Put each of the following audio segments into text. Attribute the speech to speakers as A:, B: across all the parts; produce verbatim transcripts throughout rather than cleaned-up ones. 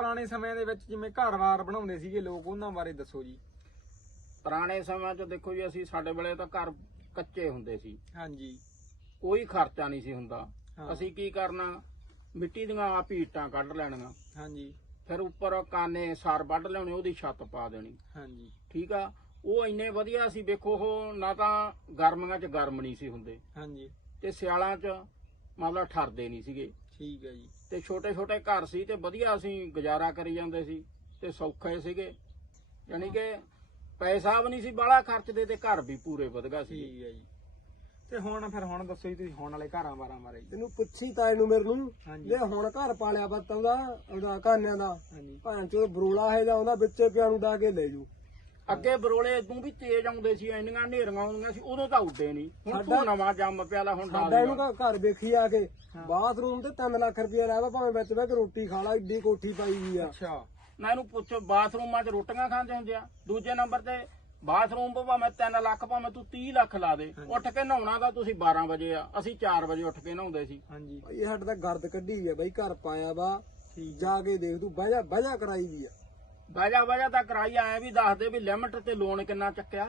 A: ਪੁਰਾਣੇ ਸਮਿਆਂ ਦੇ ਵਿੱਚ ਜਿਵੇਂ ਘਰ-ਬਾਰ ਬਣਾਉਂਦੇ ਸੀਗੇ ਲੋਕ, ਉਹਨਾਂ ਬਾਰੇ ਦੱਸੋ ਜੀ।
B: ਪੁਰਾਣੇ ਸਮਿਆਂ 'ਚ ਦੇਖੋ ਜੀ, ਅਸੀਂ ਸਾਡੇ ਵੇਲੇ ਤਾਂ ਘਰ ਕੱਚੇ ਹੁੰਦੇ ਸੀ।
A: ਹਾਂਜੀ।
B: ਕੋਈ ਖਰਚਾ ਨਹੀਂ ਸੀ ਹੁੰਦਾ।
A: ਹਾਂ।
B: ਅਸੀਂ ਕੀ ਕਰਨਾ, ਮਿੱਟੀ ਦੀਆਂ ਆਪ ਹੀ ਇੱਟਾਂ ਕੱਢ ਲੈਣੀਆਂ,
A: ਹਾਂਜੀ।
B: ਫਿਰ ਉੱਪਰ ਕਾਨੇ ਸਾਰ ਵੱਢ ਲਿਆਉਣੇ, ਉਹਦੀ ਛੱਤ ਪਾ ਦੇਣੀ।
A: ਹਾਂਜੀ।
B: ਠੀਕ ਆ, ਉਹ ਇੰਨੇ ਵਧੀਆ ਸੀ। ਵੇਖੋ ਉਹ ਨਾ ਤਾਂ ਗਰਮੀਆਂ 'ਚ ਗਰਮ ਨਹੀਂ ਸੀ ਹੁੰਦੇ,
A: ਹਾਂਜੀ।
B: ਤੇ ਸਿਆਲਾਂ 'ਚ ਮਤਲਬ ਠਰਦੇ ਨਹੀਂ ਸੀਗੇ।
A: ਠੀਕ ਹੈ ਜੀ।
B: ਤੇ ਛੋਟੇ ਛੋਟੇ ਘਰ ਸੀ ਤੇ ਵਧੀਆ ਅਸੀਂ ਗੁਜ਼ਾਰਾ ਕਰੀ ਜਾਂਦੇ ਸੀ ਤੇ ਸੌਖੇ ਸੀਗੇ। ਯਾਨੀ ਕਿ ਪੈਸਾ ਵੀ ਨਹੀਂ ਸੀ ਬਾਹਲਾ ਖਰਚਦੇ ਤੇ ਘਰ ਵੀ ਪੂਰੇ ਵਧੀਆ ਸੀ।
A: ਠੀਕ ਹੈ ਜੀ। ਤੇ ਹੁਣ ਫਿਰ ਹੁਣ ਦੱਸੋ ਜੀ, ਤੁਸੀਂ ਹੁਣ ਵਾਲੇ ਘਰਾਂ ਬਾਰਾਂ ਬਾਰੇ ਜੀ।
C: ਤੈਨੂੰ ਪੁੱਛੀ ਤਾਏ ਨੂੰ ਮੇਰੇ ਨੂੰ,
A: ਹਾਂਜੀ।
C: ਜੇ ਹੁਣ ਘਰ ਪਾਲਿਆ ਬੱਤਾਂ ਦਾ ਉਹਦਾ ਕਾਨਿਆਂ ਦਾ,
A: ਹਾਂਜੀ।
C: ਭਾਂ ਚੋ ਬਰੋਲਾ ਹੈ ਜਾਂ ਉਹਦਾ ਵਿੱਚੇ ਪਿਆ ਨੂੰ ਡਾ ਕੇ ਲੈ ਜੂ।
B: ਅੱਗੇ ਬਰੋਲੇ ਇਦੋਂ ਵੀ ਤੇਜ਼ ਆਉਂਦੇ ਸੀ, ਇੰਨੀਆਂ ਹਨੇਰੀਆਂ ਆਉਂਦੀਆਂ ਸੀ, ਉਦੋਂ ਤਾਂ ਉੱਡੇ ਨਹੀਂ। ਹੁਣ
C: ਸਾਡਾ-
B: ਤੂੰ ਨਵਾਂ ਜੰਮ ਪਿਆ ਲਾ, ਹੁਣ
C: ਸਾਡਾ ਇਹਨੂੰ
B: ਡਾਲ
C: ਘਰ- ਘਰ ਵੇਖੀ ਆ ਕੇ, ਬਾਥਰੂਮ ਤੇ ਤਿੰਨ ਲੱਖ ਰੁਪਇਆ ਲਾਇਆ, ਭਾਵੇਂ ਵਿੱਚ ਬਹਿ ਕੇ ਰੋਟੀ ਖਾ ਲਾ, ਏਡੀ ਕੋਠੀ ਪਾਈ ਵੀ ਆ।
A: ਅੱਛਾ।
B: ਨਾ ਇਹਨੂੰ ਪੁੱਛੋ, ਬਾਥਰੂਮਾਂ 'ਚ ਰੋਟੀਆਂ ਖਾਂਦੇ ਹੁੰਦੇ ਆ। ਦੂਜੇ ਨੰਬਰ ਤੇ ਬਾਥਰੂਮ ਭਾਵੇਂ ਤਿੰਨ ਲੱਖ ਭਾਵੇਂ ਤੂੰ ਤੀਹ ਲੱਖ ਲਾ ਦੇ, ਉੱਠ ਕੇ ਨਹਾਉਣਾ ਤਾਂ ਤੁਸੀਂ ਬਾਰਾਂ ਵਜੇ ਆ, ਅਸੀਂ ਚਾਰ ਵਜੇ ਉੱਠ ਕੇ ਨਹਾਉਂਦੇ ਸੀ।
A: ਹਾਂਜੀ।
C: ਇਹ ਸਾਡੇ ਤਾਂ ਗਰਦ ਕੱਢੀ ਵੀ ਆ ਬਈ, ਘਰ ਪਾਇਆ ਵਾ।
A: ਠੀਕ।
C: ਜਾ ਕੇ ਦੇਖ ਤੂੰ, ਬਹਿਜਾ ਬਹਿਜਾ ਕਰਾਈ ਵੀ ਆ।
B: ਵਜਾ ਵਜਾ ਤਾਂ ਕਰਾਈ, ਆਏ ਵੀ ਦੱਸਦੇ ਵੀ ਲਿਮਟ ਤੇ ਲੋਨ ਕਿੰਨਾ ਚੱਕਿਆ।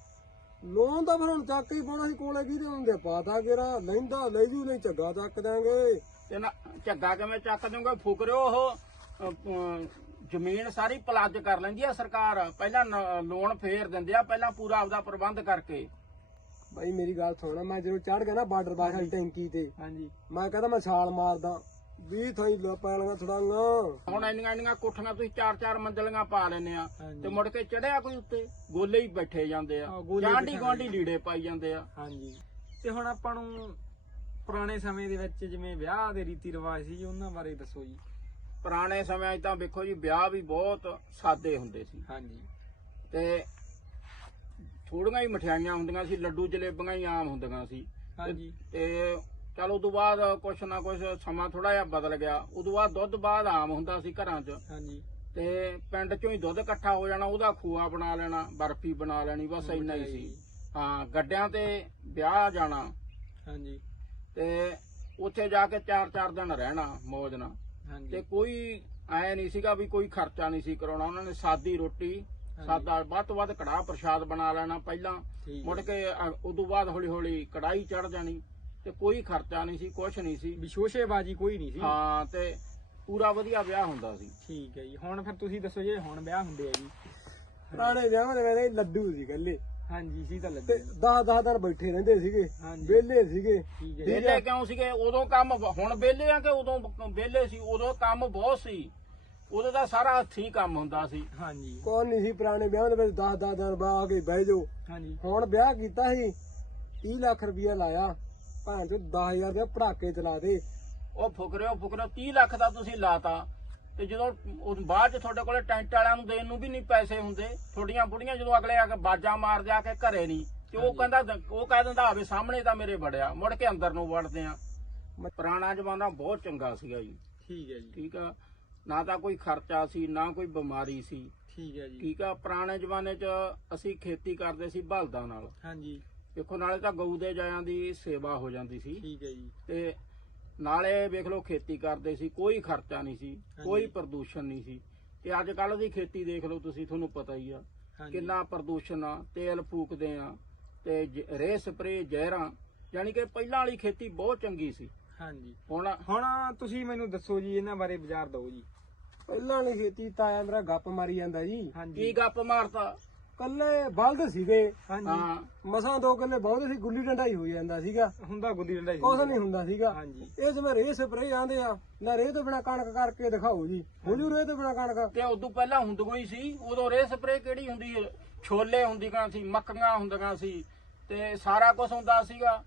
C: ਲੋਨ ਤਾਂ ਫਿਰ ਹੁਣ ਚੱਕ ਹੀ ਪਾਉਣਾ ਸੀ, ਕੋਲੇ ਕਿਹਦੇ ਹੁੰਦੇ ਪਾਤਾ ਕਿਹੜਾ ਲੈਂਦਾ ਲੈ ਜੂ, ਨਹੀਂ ਝੱਗਾ ਚੱਕ ਦਾਂਗੇ।
B: ਤੇ ਨਾ ਝੱਗਾ ਕਿਵੇਂ ਚੱਕ ਦੂੰਗੇ, ਫੁਕਰਿਓ। ਉਹ ਅਹ, ਅਹ, ਜ਼ਮੀਨ ਸਾਰੀ ਪਲੱਜ ਕਰ ਲੈਂਦੀ ਆ ਸਰਕਾਰ, ਪਹਿਲਾਂ ਨ- ਲੋਨ ਫੇਰ ਦਿੰਦੇ ਆ, ਪਹਿਲਾਂ ਪੂਰਾ ਆਪਦਾ ਪ੍ਰਬੰਧ ਕਰਕੇ।
C: ਬਾਈ ਮੇਰੀ ਗੱਲ ਸੁਣ, ਮੈਂ ਜਦੋਂ ਚੜ ਗਿਆ ਨਾ ਬਾਰਡਰ ਬਾਕਸ ਵਾਲੀ ਟੈਂਕੀ ਤੇ,
A: ਹਾਂਜੀ।
C: ਮੈਂ ਕਹਿੰਦਾ ਮੈਂ ਛਾਲ ਮਾਰਦਾ, ਵੀਹ ਥਾਈ ਪੈਲੀਆਂ ਥੜਾਂਗਾ।
B: ਹੁਣ ਇੰਨੀਆਂ ਇੰਨੀਆਂ ਕੋਠੀਆਂ ਤੁਸੀਂ ਚਾਰ ਚਾਰ ਮੰਜ਼ਲੀਆਂ ਪਾ ਲੈਨੇ ਆ,
A: ਹਾਂਜੀ।
B: ਤੇ ਮੁੜ ਕੇ ਚੜਿਆ ਕੋਈ ਉੱਤੇ, ਗੋਲੇ ਹੀ ਬੈਠੇ ਜਾਂਦੇ ਆ,
A: ਹਾਂ, ਗੋਲੇ
B: ਜਾਂਢੀ
A: ਬਿਠਾ
B: ਗੁਆਂਢੀ ਲੀੜੇ ਪਾਈ ਜਾਂਦੇ ਆ।
A: ਹਾਂਜੀ। ਤੇ ਹੁਣ ਆਪਾਂ ਨੂੰ ਪੁਰਾਣੇ ਸਮੇਂ ਦੇ ਵਿੱਚ ਜਿਵੇਂ ਵਿਆਹ ਦੇ ਰੀਤੀ ਰਿਵਾਜ ਸੀ ਜੀ, ਉਹਨਾਂ ਬਾਰੇ ਦੱਸੋ ਜੀ।
B: ਪੁਰਾਣੇ ਸਮਿਆਂ 'ਚ ਤਾਂ ਵੇਖੋ ਜੀ, ਵਿਆਹ ਵੀ ਬਹੁਤ ਸਾਦੇ ਹੁੰਦੇ ਸੀ,
A: ਹਾਂਜੀ।
B: ਤੇ ਥੋੜੀਆਂ ਹੀ ਮਠਿਆਈਆਂ ਹੁੰਦੀਆਂ ਸੀ, ਲੱਡੂ ਜਲੇਬੀਆਂ ਹੀ ਆਮ ਹੁੰਦੀਆਂ ਸੀ।
A: ਹਾਂਜੀ।
B: ਤੇ ਚਲ ਉਦੋਂ ਬਾਅਦ ਕੁਛ ਨਾ ਕੁਛ ਸਮਾਂ ਥੋੜਾ ਜਿਹਾ ਬਦਲ ਗਿਆ। ਉਦੋਂ ਬਾਅਦ ਦੁੱਧ ਬਾਅਦ ਆਮ ਹੁੰਦਾ ਸੀ ਘਰਾਂ 'ਚ,
A: ਹਾਂਜੀ।
B: ਤੇ ਪਿੰਡ 'ਚੋਂ ਹੀ ਦੁੱਧ ਇਕੱਠਾ ਹੋ ਜਾਣਾ, ਉਹਦਾ ਖੂਆ ਬਣਾ ਲੈਣਾ, ਬਰਫੀ ਬਣਾ ਲੈਣੀ, ਬਸ ਇੰਨਾ ਹੀ ਸੀ। ਹਾਂ, ਗੱਡਿਆਂ ਤੇ ਵਿਆਹ ਜਾਣਾ,
A: ਹਾਂਜੀ।
B: ਤੇ ਉੱਥੇ ਜਾ ਕੇ ਚਾਰ ਚਾਰ ਦਿਨ ਰਹਿਣਾ ਮੌਜ ਨਾਲ।
A: ਹਾਂਜੀ।
B: ਤੇ ਕੋਈ ਐ ਨਹੀਂ ਸੀਗਾ ਵੀ ਕੋਈ ਖਰਚਾ ਨਹੀਂ ਸੀ ਕਰਾਉਣਾ। ਉਹਨਾਂ ਨੇ ਸਾਦੀ ਰੋਟੀ, ਸਾਦਾ ਵੱਧ ਤੋਂ ਵੱਧ ਕੜਾਹ ਪ੍ਰਸ਼ਾਦ ਬਣਾ ਲੈਣਾ ਪਹਿਲਾਂ,
A: ਠੀਕ
B: ਮੁੜ
A: ਹੈ।
B: ਕੇ ਅ, ਉਦੋਂ ਬਾਅਦ ਹੌਲੀ ਹੌਲੀ ਕੜਾਹੀ ਚੜ ਜਾਣੀ, ਤੇ ਕੋਈ ਖਰਚਾ ਨਹੀਂ ਸੀ, ਕੁਛ ਨਹੀਂ ਸੀ।
A: ਵੀ ਸ਼ੋਸ਼ੇਬਾਜ਼ੀ ਕੋਈ ਨਹੀਂ ਸੀ।
B: ਹਾਂ, ਤੇ ਪੂਰਾ ਵਧੀਆ ਵਿਆਹ ਹੁੰਦਾ ਸੀ।
A: ਠੀਕ ਹੈ ਜੀ। ਹੁਣ ਫਿਰ ਤੁਸੀਂ ਦੱਸੋ ਜੇ ਹੁਣ ਵਿਆਹ ਹੁੰਦੇ ਆ ਜੀ।
C: ਪੁਰਾਣੇ ਵਿਆਹਾਂ ਦੇ ਵੇਲੇ ਲੱਡੂ ਸੀ ਗੱਲੇ,
A: ਹਾਂਜੀ ਸੀ ਤਾਂ
C: ਤੇ
A: ਲੱਗੇ।
C: ਦਸ ਦਸ ਦਿਨ ਬੈਠੇ ਰਹਿੰਦੇ ਸੀਗੇ,
A: ਹਾਂਜੀ।
C: ਵਿਹਲੇ ਸੀਗੇ।
A: ਠੀਕ ਹੈ।
B: ਵਿਹਲੇ ਕਿਉਂ ਸੀਗੇ ਉਦੋਂ? ਕੰਮ ਹੁਣ ਵਿਹਲੇ ਆ ਕਿ ਉਦੋਂ ਵਿਹਲੇ ਸੀ? ਉਦੋਂ ਕੰਮ ਬਹੁਤ ਸੀ, ਉਦੋਂ ਦਾ ਸਾਰਾ ਹੱਥੀਂ ਕੰਮ ਹੁੰਦਾ ਸੀ।
A: ਹਾਂਜੀ।
C: ਕੌਣ ਨਹੀਂ ਸੀ ਪੁਰਾਣੇ ਵਿਆਹਾਂ ਦੇ ਵਿੱਚ ਦਸ ਦਸ ਦਿਨ ਬਾਅਦ ਆ ਕੇ ਬਹਿ ਜਾਓ।
A: ਹਾਂਜੀ।
C: ਹੁਣ ਵਿਆਹ ਕੀਤਾ ਸੀ, ਤੀਹ ਲੱਖ ਰੁਪਇਆ ਲਾਇਆ, ਭਾਂ ਚੋ ਦਸ ਹਜ਼ਾਰ ਦੇ ਪੜਾਕੇ ਚਲਾ ਦੇ।
B: ਉਹ ਫੁਕਰਿਓ ਫੁਕਰਿਓ ਤੀਹ ਲੱਖ ਦਾ ਤੁਸੀਂ ਲਾਤਾ, ਤੇ ਜਦੋਂ ਉਹ ਬਾਅਦ ਚ ਤੁਹਾਡੇ ਕੋਲੇ ਟੈਂਟ ਵਾਲਿਆਂ ਨੂੰ ਦੇਣ ਨੂੰ ਵੀ ਨਹੀਂ ਪੈਸੇ ਹੁੰਦੇ। ਤੁਹਾਡੀਆਂ ਬੁੜੀਆਂ ਜਦੋਂ ਅਗਲੇ ਆ ਕੇ ਬਾਜਾਂ ਮਾਰ ਜਾ ਕੇ ਘਰੇ ਨਹੀਂ, ਤੇ ਉਹ ਕਹਿੰਦਾ ਉਹ ਕਹਿ ਦਿੰਦਾ ਆਵੇ ਸਾਹਮਣੇ ਤਾਂ ਮੇਰੇ ਵੜਿਆ, ਮੁੜ ਕੇ ਅੰਦਰ ਨੂੰ ਵੜਦੇ ਆ। ਪੁਰਾਣਾ ਜ਼ਮਾਨਾ ਬਹੁਤ ਚੰਗਾ ਸੀਗਾ ਜੀ।
A: ਠੀਕ ਹੈ ਜੀ।
B: ਠੀਕ ਆ, ਨਾ ਤਾਂ ਕੋਈ ਖਰਚਾ ਸੀ, ਨਾ ਕੋਈ ਬਿਮਾਰੀ ਸੀ।
A: ਠੀਕ ਹੈ ਜੀ।
B: ਠੀਕ ਆ, ਪੁਰਾਣੇ ਜ਼ਮਾਨੇ 'ਚ ਅਸੀਂ ਖੇਤੀ ਕਰਦੇ ਸੀ ਬਲਦਾਂ ਨਾਲ।
A: ਹਾਂਜੀ।
B: ਦੇਖੋ, ਨਾਲੇ ਤਾਂ ਗਊ ਦੇ ਜਾਇਆਂ ਦੀ ਸੇਵਾ ਹੋ ਜਾਂਦੀ ਸੀ,
A: ਠੀਕ ਹੈ ਜੀ।
B: ਤੇ ਨਾਲੇ ਵੇਖ ਲਓ ਖੇਤੀ ਕਰਦੇ ਸੀ, ਕੋਈ ਖਰਚਾ ਨਹੀਂ ਸੀ, ਕੋਈ ਪ੍ਰਦੂਸ਼ਣ ਨਹੀਂ ਸੀ। ਤੇ ਅੱਜ ਕੱਲ ਦੀ ਖੇਤੀ ਦੇਖ ਲਓ ਤੁਸੀਂ, ਤੁਹਾਨੂੰ ਪਤਾ ਹੀ ਆ ਕਿੰਨਾ ਪ੍ਰਦੂਸ਼ਣ ਆ, ਤੇਲ ਫੂਕਦੇ ਆ, ਤੇ ਰੇਹ ਸਪਰੇ ਜ਼ਹਿਰਾਂ। ਯਾਨੀ ਕਿ ਪਹਿਲਾਂ ਵਾਲੀ ਖੇਤੀ ਬਹੁਤ ਚੰਗੀ ਸੀ।
A: ਹਾਂਜੀ।
B: ਹੁਣ
A: ਹੁਣ ਤੁਸੀਂ ਮੈਨੂੰ ਦੱਸੋ ਜੀ, ਇਹਨਾਂ ਬਾਰੇ ਵਿਚਾਰ ਦਿਓ ਜੀ।
C: ਪਹਿਲਾਂ ਵਾਲੀ ਖੇਤੀ ਤਾਇਆ ਮੇਰਾ ਗੱਪ ਮਾਰੀ ਜਾਂਦਾ ਜੀ,
B: ਕੀ
A: ਹਾਂਜੀ।
B: ਗੱਪ ਮਾਰਤਾ?
C: ਕੱਲੇ ਬਲਦ ਸੀਗੇ,
A: ਹਾਂਜੀ।
B: ਹਾਂ,
C: ਮਸਾਂ ਦੋ ਕਿੱਲੇ ਬਾਉਂਦੇ ਸੀ, ਗੁੱਲੀ ਡੰਡਾ ਹੀ ਹੋ ਜਾਂਦਾ ਸੀਗਾ,
A: ਹੁੰਦਾ ਗੁੱਲੀ ਡੰਡਾ ਹੀ।
C: ਕੁਛ ਨਹੀਂ ਹੁੰਦਾ ਸੀਗਾ।
A: ਹਾਂਜੀ।
C: ਇਹ ਜਿਵੇਂ ਰੇਹ ਸਪਰੇ ਆਂਦੇ ਆ, ਨਾ ਰੇਹ ਤੋਂ ਬਿਨਾ ਕਣਕ ਕਰਕੇ ਦਿਖਾਓ ਜੀ, ਹੋਜੂ ਰੇਹ ਤੋਂ ਬਿਨਾ ਕਣਕ।
B: ਤੇ ਉਦੋਂ ਪਹਿਲਾਂ ਹੁੰਦੀਆਂ ਹੀ ਸੀ। ਉਦੋਂ ਰੇਹ ਸਪਰੇ ਕਿਹੜੀ ਹੁੰਦੀ, ਛੋਲੇ ਹੁੰਦੀਆਂ ਸੀ, ਮੱਕੀਆਂ ਹੁੰਦੀਆਂ ਸੀ, ਤੇ ਸਾਰਾ ਕੁਝ ਹੁੰਦਾ ਸੀਗਾ।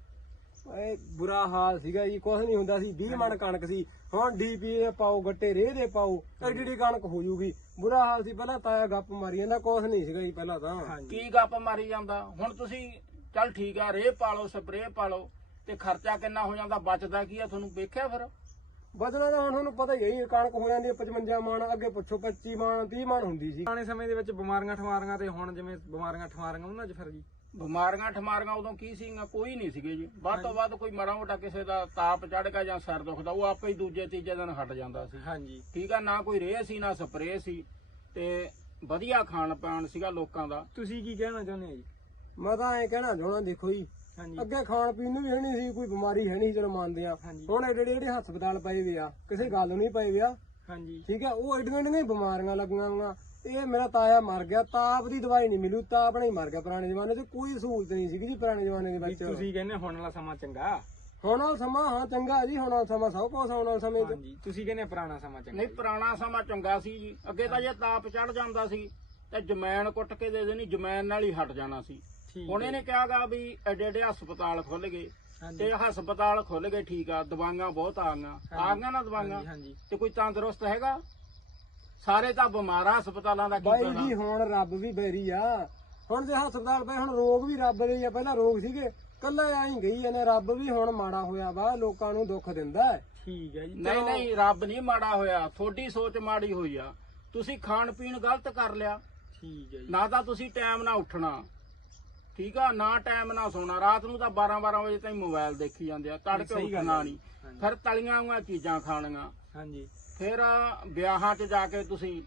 C: ਇਹ ਬੁਰਾ ਹਾਲ ਸੀਗਾ ਜੀ, ਕੁਛ ਨਹੀਂ ਹੁੰਦਾ ਸੀ। ਵੀਹ ਮਣ ਕਣਕ ਸੀ, ਹੁਣ ਡੀਪੀ ਦੇ ਪਾਓ, ਗੱਟੇ ਰੇਹ ਦੇ ਪਾਓ, ਐਡੀ ਕਣਕ ਹੋ ਜੂਗੀ। ਬੁਰਾ ਹਾਲ ਸੀ। ਪਹਿਲਾਂ ਤਾਇਆ ਗੱਪ ਮਾਰੀ ਜਾਂਦਾ, ਕੁਛ ਨਹੀਂ ਸੀਗਾ ਜੀ ਪਹਿਲਾਂ ਤਾਂ।
A: ਹਾਂਜੀ।
B: ਕੀ ਗੱਪ ਮਾਰੀ ਜਾਂਦਾ? ਹੁਣ ਤੁਸੀਂ ਚੱਲ ਠੀਕ ਆ, ਰੇਹ ਪਾ ਲਓ, ਸਪਰੇ ਪਾ ਲਓ, ਤੇ ਖਰਚਾ ਕਿੰਨਾ ਹੋ ਜਾਂਦਾ, ਬਚਦਾ ਕੀ ਆ ਤੁਹਾਨੂੰ ਵੇਖਿਆ ਫਿਰ?
C: ਬਦਲਾ ਤਾਂ ਹੁਣ ਤੁਹਾਨੂੰ ਪਤਾ ਹੀ ਹੈ, ਕਣਕ ਹੋ ਜਾਂਦੀ ਹੈ ਪਚਵੰਜਾ ਮਣ, ਅੱਗੇ ਪੁੱਛੋ ਪੱਚੀ ਮਣ ਤੀਹ ਮਣ ਹੁੰਦੀ ਸੀ।
A: ਪੁਰਾਣੇ ਸਮੇਂ ਦੇ ਵਿੱਚ ਬਿਮਾਰੀਆਂ ਠਮਾਰੀਆਂ ਤੇ ਹੁਣ ਜਿਵੇਂ ਬਿਮਾਰੀਆਂ ਠਮਾਰੀਆਂ ਉਹਨਾਂ 'ਚ ਫਿਰ ਜੀ।
B: ਬਿਮਾਰੀਆਂ ਠਮਾਰੀਆਂ ਉਦੋਂ ਕੀ ਸੀਗੀਆਂ, ਕੋਈ ਨਹੀਂ ਸੀਗੇ ਜੀ। ਵੱਧ ਤੋਂ ਵੱਧ ਕੋਈ ਮਾੜਾ ਮੋਟਾ ਕਿਸੇ ਦਾ ਤਾਪ ਚੜ ਗਿਆ ਜਾਂ ਸਿਰ ਦੁਖਦਾ, ਉਹ ਆਪੇ ਹੀ ਦੂਜੇ ਤੀਜੇ ਦਿਨ ਹਟ ਜਾਂਦਾ ਸੀ।
A: ਹਾਂਜੀ
B: ਠੀਕ ਆ, ਨਾ ਕੋਈ ਰੇਹ ਸੀ ਨਾ ਸਪਰੇਅ ਸੀ, ਤੇ ਵਧੀਆ ਖਾਣ ਪਾਣ ਸੀਗਾ ਲੋਕਾਂ ਦਾ।
A: ਤੁਸੀਂ ਕੀ ਕਹਿਣਾ ਚਾਹੁੰਦੇ ਆ ਜੀ?
C: ਮੈਂ ਤਾਂ ਐਂ ਕਹਿਣਾ ਚਾਹੁੰਦਾ, ਦੇਖੋ ਜੀ
A: ਹਾਂਜੀ
C: ਅੱਗੇ ਖਾਣ ਪੀਣ ਨੂੰ ਵੀ ਹੈ ਨਹੀਂ ਸੀ, ਕੋਈ ਬਿਮਾਰੀ ਹੈ ਨਹੀਂ ਸੀ, ਚਲੋ ਮੰਨਦੇ ਆ।
A: ਹਾਂਜੀ।
C: ਹੁਣ ਐਡੇ ਜਿਹੜੇ ਹਸਪਤਾਲ ਪਏ ਵੇ ਆ, ਕਿਸੇ ਗੱਲ ਨੂੰ ਨਹੀਂ ਪਏ ਵੇ ਆ,
A: ਹਾਂਜੀ
C: ਠੀਕ ਆ, ਉਹ ਐਡੀਆਂ ਐਡੀਆਂ ਬਿਮਾਰੀਆਂ ਲੱਗੀਆਂ ਹੋਈਆਂ। ਇਹ ਮੇਰਾ ਤਾਇਆ ਮਰ ਗਿਆ, ਤਾਪ ਦੀ ਦਵਾਈ ਨਹੀਂ ਮਿਲੂ, ਤਾਪ ਨਹੀਂ ਮਰ ਗਿਆ। ਪੁਰਾਣੇ ਜ਼ਮਾਨੇ 'ਚ ਕੋਈ ਸਹੂਲਤ ਨਹੀਂ ਸੀਗੀ ਜੀ, ਪੁਰਾਣੇ ਜ਼ਮਾਨੇ ਦੇ
A: ਵੀ
C: ਵਿੱਚ।
A: ਤੁਸੀਂ ਕਹਿੰਦੇ ਹੁਣ ਵਾਲਾ ਸਮਾਂ ਚੰਗਾ?
C: ਹੁਣ ਵਾਲਾ ਸਮਾਂ ਹਾਂ ਚੰਗਾ ਜੀ, ਹੁਣ ਵਾਲਾ ਸਮਾਂ ਸਭ ਕੁਛ ਆਉਣ ਵਾਲੇ ਸਮੇਂ 'ਚ।
A: ਹਾਂਜੀ ਤੁਸੀਂ ਕਹਿੰਦੇ ਪੁਰਾਣਾ ਸਮਾਂ ਚੰਗਾ
B: ਨਹੀਂ,
A: ਜੀ?
B: ਪੁਰਾਣਾ ਸਮਾਂ ਚੰਗਾ ਸੀ ਜੀ। ਅੱਗੇ ਤਾਂ ਜੇ ਤਾਪ ਚੜ ਜਾਂਦਾ ਸੀ ਤੇ ਜਮੈਨ ਕੁੱਟ ਕੇ ਦੇ ਦੇਣੀ, ਜਮੈਨ ਨਾਲ ਹੀ ਹਟ ਜਾਣਾ ਸੀ।
A: ਠੀਕ
B: ਹੁਣ
A: ਹੈ।
B: ਇਹਨੇ ਕਿਹਾਗਾ ਵੀ ਐਡੇ ਐਡੇ ਹਸਪਤਾਲ ਖੁੱਲ ਗਏ,
A: ਹਾਂਜੀ
B: ਤੇ ਹਸਪਤਾਲ ਖੁੱਲ ਗਏ, ਠੀਕ ਆ, ਦਵਾਈਆਂ ਬਹੁਤ ਆ ਗਈਆਂ, ਆ ਗਈਆਂ ਨਾ ਦਵਾਈਆਂ,
A: ਹਾਂਜੀ, ਹਾਂਜੀ
B: ਤੇ ਕੋਈ ਤੰਦਰੁਸਤ ਹੈਗਾ? ਸਾਰੇ ਤਾਂ ਬਿਮਾਰਾਂ ਹਸਪਤਾਲਾਂ ਦਾ ਕੀ
C: ਬਾਈ
B: ਕਰਨਾ।
C: ਜੀ ਹੁਣ ਰੱਬ ਵੀ ਬੈਰੀ ਆ। ਹੁਣ ਜੇ ਹਸਪਤਾਲ ਪਏ, ਹੁਣ ਰੋਗ ਵੀ ਰੱਬ ਦੇ ਹੀ ਆ। ਪਹਿਲਾਂ ਰੋਗ ਸੀਗੇ, ਕੱਲਾ ਆਈ ਗਈ ਇਹਨੇ। ਰੱਬ ਵੀ ਹੁਣ ਮਾੜਾ ਹੋਇਆ ਵਾ, ਲੋਕਾਂ ਨੂੰ ਦੁੱਖ ਦਿੰਦਾ ਹੈ।
A: ਠੀਕ ਹੈ ਜੀ।
B: ਨਹੀਂ
A: ਚਲੋ,
B: ਨਹੀਂ, ਰੱਬ ਨਹੀਂ ਮਾੜਾ ਹੋਇਆ, ਤੁਹਾਡੀ ਸੋਚ ਮਾੜੀ ਹੋਈ ਆ। ਤੁਸੀਂ ਖਾਣ ਪੀਣ ਗਲਤ ਕਰ ਲਿਆ।
A: ਠੀਕ ਹੈ ਜੀ।
B: ਨਾ ਤਾਂ ਤੁਸੀਂ ਟਾਈਮ ਨਾਲ ਉੱਠਣਾ, ਠੀਕ ਆ, ਨਾ ਟਾਈਮ ਨਾਲ ਸੌਣਾ। ਰਾਤ ਨੂੰ ਤਾਂ ਬਾਰਾਂ ਬਾਰਾਂ ਵਜੇ ਤਾਈਂ ਮੋਬਾਈਲ ਦੇਖੀ ਜਾਂਦੇ ਆ, ਤੜਕੇ
A: ਸਹੀ ਗੱਲ
B: ਉੱਠਣਾ
A: ਹੈ।
B: ਨਹੀਂ।
A: ਹਾਂਜੀ।
B: ਫਿਰ ਤਲੀਆਂ ਹੋਈਆਂ ਚੀਜ਼ਾਂ ਖਾਣੀਆਂ।
A: ਹਾਂਜੀ
B: ਫਿਰ ਵਿਆਹਾਂ 'ਚ ਜਾ ਕੇ ਤੁਸੀਂ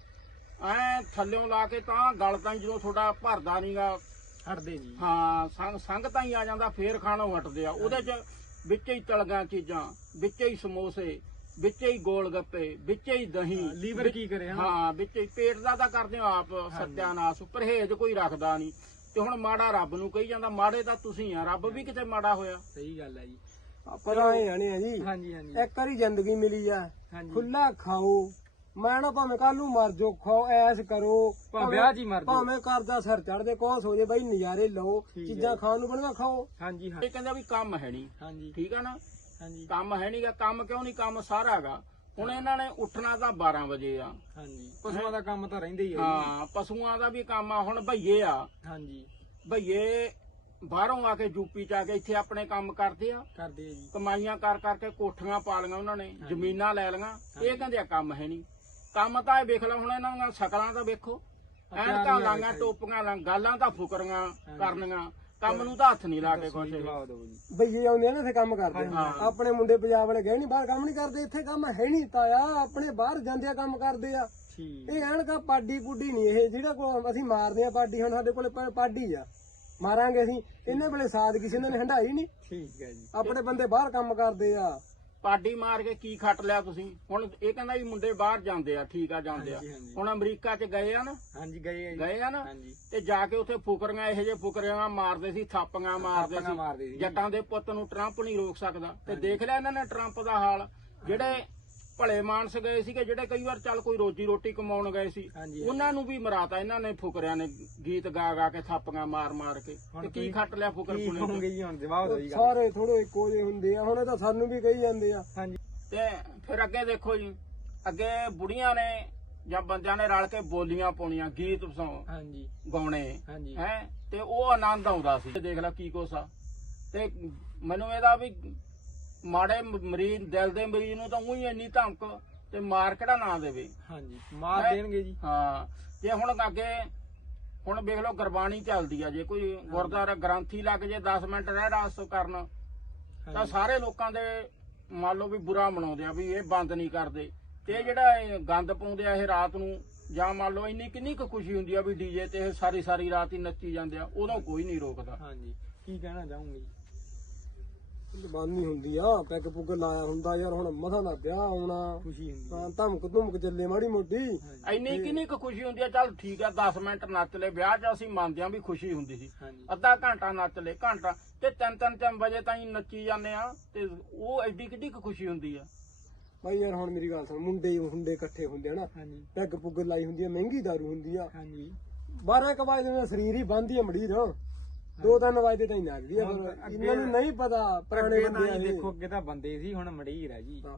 B: ਐ ਥੱਲਿਓਂ ਲਾ ਕੇ ਤਾਂ ਗਲ ਤਾਂ ਜਦੋਂ ਤੁਹਾਡਾ ਭਰਦਾ ਨਹੀਂਗਾ,
A: ਹਟਦੇ ਜੀ।
B: ਹਾਂ ਸੰਗ ਸੰਗ ਤਾਂ ਹੀ ਆ ਜਾਂਦਾ, ਫੇਰ ਖਾਣੋਂ ਹਟਦੇ ਆ। ਉਹਦੇ 'ਚ ਵਿੱਚ ਹੀ ਤਲਗਾਂ ਚੀਜ਼ਾਂ, ਵਿੱਚ ਹੀ ਸਮੋਸੇ, ਵਿੱਚ ਹੀ ਗੋਲ ਗੱਪੇ, ਵਿੱਚ ਹੀ ਦਹੀਂ।
A: ਲੀਵਰ ਕੀ ਕਰੇ ਹਨਾ?
B: ਹਾਂ, ਵਿੱਚ ਹੀ ਪੇਟ ਦਾ ਤਾਂ ਕਰਦੇ ਹੋ ਆਪ ਸਤਿਆਨਾਸ਼। ਪਰਹੇਜ਼ ਕੋਈ ਰੱਖਦਾ ਨਹੀਂ। ਤੇ ਹੁਣ ਮਾੜਾ ਰੱਬ ਨੂੰ ਕਹੀ ਜਾਂਦਾ, ਮਾੜੇ ਤਾਂ ਤੁਸੀਂ ਆ, ਰੱਬ ਵੀ ਕਿਤੇ ਮਾੜਾ ਹੋਇਆ?
A: ਸਹੀ ਗੱਲ ਹੈ ਜੀ।
C: ਪਰ ਐ ਆਣੇ ਆ ਜੀ,
A: ਹਾਂਜੀ ਹਾਂਜੀ
C: ਇੱਕ ਵਾਰੀ ਜ਼ਿੰਦਗੀ ਮਿਲੀ ਆ,
A: ਹਾਂਜੀ
C: ਖੁੱਲਾ ਖਾਓ। ਮੈਂ ਨਾ ਭਾਵੇਂ ਕੱਲ ਨੂੰ ਮਰ ਜਾਓ, ਖਾਓ ਐਸ ਕਰੋ,
A: ਭਾਵੇਂ ਵਿਆਹ 'ਚ ਹੀ ਮਰ ਜਾਓ।
C: ਭਾਵੇਂ ਕਰਦਾ ਸਿਰ ਚੜਦੇ ਕੋਸ ਹੋ ਜੇ, ਬਾਈ ਨਜ਼ਾਰੇ ਲਓ,
A: ਠੀਕ ਹੈ
C: ਚੀਜ਼ਾਂ ਖਾਣ ਨੂੰ ਬਣਵਾ ਖਾਓ।
A: ਹਾਂਜੀ ਹਾਂ
B: ਇਹ ਕਹਿੰਦਾ ਵੀ ਕੰਮ ਹੈ ਨਹੀਂ,
A: ਹਾਂਜੀ
B: ਠੀਕ ਆ ਨਾ?
A: ਹਾਂਜੀ
B: ਕੰਮ ਹੈ ਨਹੀਂਗਾ। ਕੰਮ ਕਿਉਂ ਨਹੀਂ? ਕੰਮ ਸਾਰਾ ਹੈਗਾ। ਹੁਣ ਇਹਨਾਂ ਨੇ ਉੱਠਣਾ ਤਾਂ ਬਾਰਾਂ ਵਜੇ ਆ।
A: ਹਾਂਜੀ ਪਸ਼ੂਆਂ ਦਾ ਕੰਮ ਤਾਂ ਰਹਿੰਦਾ ਹੀ ਹੈ ਜੀ।
B: ਹਾਂ, ਪਸ਼ੂਆਂ ਦਾ ਵੀ ਕੰਮ ਆ। ਹੁਣ ਭਈਏ ਆ,
A: ਹਾਂਜੀ
B: ਭਈਏ ਬਾਹਰੋਂ ਆ ਕੇ ਯੂਪੀ ਚ ਆ ਕੇ ਇੱਥੇ ਆਪਣੇ ਕੰਮ ਕਰਦੇ ਆ,
A: ਕਰਦੇ ਆ ਜੀ।
B: ਕਮਾਈਆਂ ਕਰ ਕਰਕੇ ਕੋਠੀਆਂ ਪਾ ਲਈਆਂ ਉਹਨਾਂ ਨੇ, ਜ਼ਮੀਨਾਂ ਲੈ ਲਈਆਂ। ਇਹ ਕਹਿੰਦੇ ਆ ਕੰਮ ਹੈ ਨਹੀਂ। ਕੰਮ ਤਾਂ ਇਹ ਵੇਖ ਲਓ, ਹੁਣ ਇਹਨਾਂ ਦੀਆਂ ਸ਼ਕਲਾਂ ਤਾਂ ਵੇਖੋ, ਐਨਕਾਂ ਲਾਂਗਾ, ਟੋਪੀਆਂ ਲਾਂ, ਗਾਲਾਂ ਤਾਂ ਫੁਕਰੀਆਂ ਕਰਨੀਆਂ, ਕੰਮ ਨੂੰ ਤਾਂ ਹੱਥ ਨਹੀਂ ਲਾ ਕੇ ਕੁਛ।
A: ਜਵਾਬ ਦਿਓ ਜੀ।
C: ਬਈਏ ਆਉਂਦੇ ਆ ਨਾ ਇੱਥੇ ਕੰਮ ਕਰਦੇ ਆ।
B: ਹਾਂ।
C: ਆਪਣੇ ਮੁੰਡੇ ਪੰਜਾਬ ਵਾਲੇ ਗਏ ਨਹੀਂ ਬਾਹਰ, ਕੰਮ ਨਹੀਂ ਕਰਦੇ। ਇੱਥੇ ਕੰਮ ਹੈ ਨਹੀਂ ਤਾਇਆ, ਆਪਣੇ ਬਾਹਰ ਜਾਂਦੇ ਆ, ਕੰਮ ਕਰਦੇ ਆ।
A: ਠੀਕ
C: ਇਹ ਐਨਕਾ ਪਾਡੀ ਪੁੱਡੀ ਨਹੀਂ ਇਹ ਜਿਹੜਾ ਕੋ ਅਸੀਂ ਮਾਰਦੇ ਆ ਪਾਡੀ। ਹੁਣ ਸਾਡੇ ਕੋਲੇ ਪ- ਪਾਡੀ ਆ, ਮਾਰਾਂਗੇ ਅਸੀਂ। ਇਹਨੇ ਵੇਲੇ ਸਾਦ ਕਿਸੇ ਨੇ ਹੰਡਾਈ ਨਹੀਂ।
A: ਠੀਕ ਹੈ ਜੀ।
C: ਆਪਣੇ ਬੰਦੇ ਬਾਹਰ ਕੰਮ ਕਰਦੇ ਆ।
B: ਪਾਡੀ ਮਾਰ ਕੇ ਕੀ ਖੱਟ ਲਿਆ ਤੁਸੀਂ? ਹੁਣ ਇਹ ਕਹਿੰਦਾ ਵੀ ਮੁੰਡੇ ਬਾਹਰ ਜਾਂਦੇ ਆ, ਠੀਕ ਆ, ਜਾਂਦੇ ਆ।
A: ਹਾਂਜੀ, ਹਾਂਜੀ।
B: ਹੁਣ ਅਮਰੀਕਾ ਚ ਗਏ ਆ ਨਾ,
A: ਹਾਂਜੀ ਗਏ ਆ ਜੀ।
B: ਗਏ ਆ ਨਾ,
A: ਹਾਂਜੀ
B: ਤੇ ਜਾ ਕੇ ਉੱਥੇ ਫੁਕਰੀਆਂ, ਇਹੋ ਜਿਹੇ ਫੁਕਰੀਆਂ ਮਾਰਦੇ ਸੀ, ਥਾਪੀਆਂ ਮਾਰਦੇ
A: ਥਾਪੀਆਂ ਮਾਰਦੇ
B: ਸੀ।
A: ਸੀ।
B: ਜੱਟਾਂ ਦੇ ਪੁੱਤ ਨੂੰ ਟਰੰਪ ਨਹੀਂ ਰੋਕ ਸਕਦਾ। ਤੇ ਦੇਖ ਲਿਆ ਇਹਨਾਂ ਨੇ ਟਰੰਪ ਦਾ ਹਾਲ। ਜਿਹੜੇ ਭਲੇ ਮਾਨਸ ਗਏ ਸੀਗੇ, ਜਿਹੜੇ ਕਈ ਵਾਰ ਚੱਲ ਕੋਈ ਰੋਜੀ ਰੋਟੀ ਕਮਾਉਣ ਗਏ ਸੀ,
A: ਹਾਂਜੀ,
B: ਉਹਨਾਂ ਨੂੰ ਵੀ ਮਰਾਤਾ ਇਹਨਾਂ ਨੇ ਫੁਕਰਿਆਂ ਨੇ, ਗੀਤ ਗਾ ਗਾ ਕੇ, ਥਾਪੀਆਂ ਮਾਰ ਮਾਰ ਕੇ।
A: ਹੁਣ
B: ਤੇ ਕੀ
A: ਤੁਸੀਂ
B: ਖੱਟ ਲਿਆ ਫੁਕਰ
A: ਕੀ
B: ਪੁਣੇ
A: ਕਹੋਗੇ ਜੀ? ਹੁਣ ਜਵਾਬ ਦਿਓ ਜੀ ਗੱਲ।
C: ਸਾਰੇ ਥੋੜੇ ਇੱਕੋ ਜਿਹੇ ਹੁੰਦੇ ਆ। ਹੁਣ ਇਹ ਤਾਂ ਸਾਨੂੰ ਵੀ ਕਹੀ ਜਾਂਦੇ ਆ।
A: ਹਾਂਜੀ
B: ਤੇ ਫਿਰ ਅੱਗੇ ਦੇਖੋ ਜੀ, ਅੱਗੇ ਬੁੜੀਆਂ ਨੇ ਜਾਂ ਬੰਦਿਆਂ ਨੇ ਰਲ ਕੇ ਬੋਲੀਆਂ ਪਾਉਣੀਆਂ, ਗੀਤ ਸੌ
A: ਹਾਂਜੀ
B: ਗਾਉਣੇ
A: ਹਾਂਜੀ
B: ਹੈ, ਤੇ ਉਹ ਆਨੰਦ ਆਉਂਦਾ ਸੀ। ਦੇਖ ਲੈ ਕੀ ਕੁਛ ਆ। ਤੇ ਮੈਨੂੰ ਇਹਦਾ ਵੀ ਮਾੜੇ ਮਰੀਜ਼, ਦਿਲ ਦੇ ਮਰੀਜ਼ ਨੂੰ ਤਾਂ ਉਹੀ ਇੰਨੀ ਧਮਕ, ਤੇ ਮਾਰ ਕਿਹੜਾ ਨਾ ਦੇਵੇ।
A: ਹਾਂਜੀ ਮਾਰ
B: ਹੈਂ?
A: ਦੇਣਗੇ ਜੀ।
B: ਹਾਂ, ਜੇ ਹੁਣ ਅੱਗੇ ਹੁਣ ਵੇਖ ਲਓ ਗੁਰਬਾਣੀ ਚੱਲਦੀ ਆ, ਜੇ ਕੋਈ ਗੁਰਦੁਆਰਾ ਗ੍ਰੰਥੀ ਲੱਗ ਜੇ ਦਸ ਮਿੰਟ ਰਹਿ ਰਾਸ ਕਰਨ, ਤਾਂ
A: ਹਾਂਜੀ
B: ਸਾਰੇ ਲੋਕਾਂ ਦੇ ਮੰਨ ਲਓ ਵੀ ਬੁਰਾ ਮਨਾਉਂਦੇ ਆ ਵੀ ਇਹ ਬੰਦ ਨਹੀਂ ਕਰਦੇ। ਤੇ ਇਹ ਜਿਹੜਾ ਇਹ ਗੰਦ ਪਾਉਂਦੇ ਆ ਇਹ ਰਾਤ ਨੂੰ, ਜਾਂ ਮੰਨ ਲਓ ਇੰਨੀ ਕਿੰਨੀ ਕੁ ਖੁਸ਼ੀ ਹੁੰਦੀ ਆ ਵੀ ਡੀਜੇ ਤੇ ਇਹ ਸਾਰੀ ਸਾਰੀ ਰਾਤ ਹੀ ਨੱਚੀ ਜਾਂਦੇ ਆ, ਉਦੋਂ ਕੋਈ ਨਹੀਂ ਰੋਕਦਾ।
A: ਹਾਂਜੀ ਕੀ ਕਹਿਣਾ ਚਾਹੋਗੇ ਜੀ?
C: ਜ਼ਬਾਨੀ ਹੁੰਦੀ ਆ, ਪੈਗ ਪੁੱਗ ਲਾਇਆ ਹੁੰਦਾ ਯਾਰ। ਹੁਣ ਮਸਾਂ ਦਾ ਵਿਆਹ ਆਉਣਾ,
A: ਖੁਸ਼ੀ ਹੁੰਦੀ ਹੈ।
C: ਤਾਂ ਧਮਕ ਧਮਕ ਚੱਲੇ ਮਾੜੀ ਮੋਟੀ।
A: ਹਾਂਜੀ
B: ਇੰਨੀ ਕਿੰਨੀ ਕੁ ਖੁਸ਼ੀ ਹੁੰਦੀ ਆ, ਚੱਲ ਠੀਕ ਆ ਦਸ ਮਿੰਟ ਨੱਚ ਲੈ। ਵਿਆਹ 'ਚ ਅਸੀਂ ਮੰਨਦੇ ਆ ਵੀ ਖੁਸ਼ੀ ਹੁੰਦੀ ਸੀ,
A: ਹਾਂਜੀ
B: ਅੱਧਾ ਘੰਟਾ ਨੱਚ ਲੈ, ਘੰਟਾ, ਤੇ ਤਿੰਨ ਤਿੰਨ ਤਿੰਨ ਵਜੇ ਤਾਈਂ ਨੱਚੀ ਜਾਂਦੇ ਆ, ਤੇ ਉਹ ਐਡੀ ਕਿੱਡੀ ਕੁ ਖੁਸ਼ੀ ਹੁੰਦੀ ਆ।
C: ਬਾਈ ਯਾਰ ਹੁਣ ਮੇਰੀ ਗੱਲ ਸੁਣ, ਮੁੰਡੇ ਹੁੰਦੇ ਇਕੱਠੇ ਹੁੰਦੇ ਆ ਨਾ,
A: ਹਾਂਜੀ
C: ਪੈਗ ਪੁੱਗ ਲਾਈ ਹੁੰਦੀ ਆ, ਮਹਿੰਗੀ ਦਾਰੂ ਹੁੰਦੀ ਆ।
A: ਹਾਂਜੀ
C: ਬਾਰਾਂ ਇੱਕ ਵਜੇ ਨਾਲ ਸਰੀਰ ਹੀ ਬੰਦੀ ਆ ਮੜੀਰ। ਦੋ ਤਿੰਨ ਵਜੇ ਤਾਈਂ ਨੱਚਦੀ ਆ।
A: ਹੁਣ
C: ਫਿਰ
A: ਅੱਗੇ-
C: ਇਹਨਾਂ ਨੂੰ ਨਹੀਂ ਪਤਾ ਪੁਰਾਣੇ
A: ਅੱਗੇ
C: ਬੰਦੇ
A: ਤਾਂ
C: ਆ
A: ਜੀ
C: ਇਹ।
A: ਦੇਖੋ ਅੱਗੇ ਤਾਂ ਬੰਦੇ ਸੀ, ਹੁਣ ਮੜੀਰ ਆ ਜੀ।